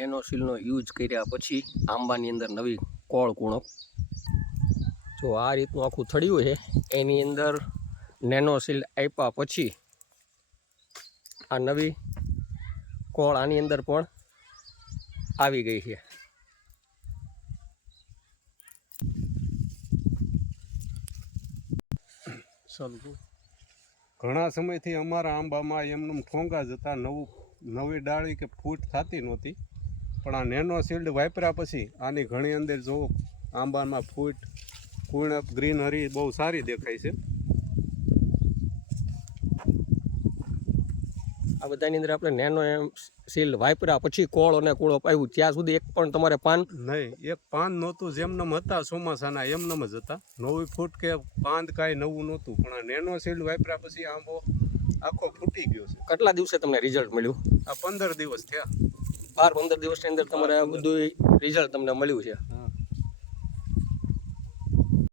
Nano સીલનો use કર્યા પછી આંબાની અંદર નવી કોળ કુણપ જો આ રીતનું આખું થળિયું છે એની અંદર નેનો સીલ આપ્યા પછી આ નવી કોળ આની અંદર પણ આવી ગઈ છે. ઘણા સમયથી અમારા આંબામાં એમનેમ ઠોંગા જતા નવી ડાળી કે ફૂટ થતી નહોતી, પણ આ નેનો શિલ્ડ વાપર્યા પછી આની ઘણી અંદર જો આંબામાં ફૂટ કુણપ ગ્રીનરી બહુ સારી દેખાય છે. આ બધાની અંદર આપણે નેનો સીલ વાપર્યા પછી કોળ અને કુણપ આવ્યું ત્યાં સુધી એક પણ તમારે પાન નહીં, એક પાન નહોતું. જેમનેમ હતા ચોમાસાના એમનેમ જ હતા. નવી ફૂટ કે પાંદ કાંઈ નવું નહોતું, પણ આ નેનો શિલ્ડ વાપર્યા પછી આંબો આખો ફૂટી ગયો છે. કેટલા દિવસે તમને રિઝલ્ટ મળ્યું? આ 15 દિવસ થયા. 15 દિવસની અંદર તમારે આ બધું રિઝલ્ટ તમને મળ્યું છે.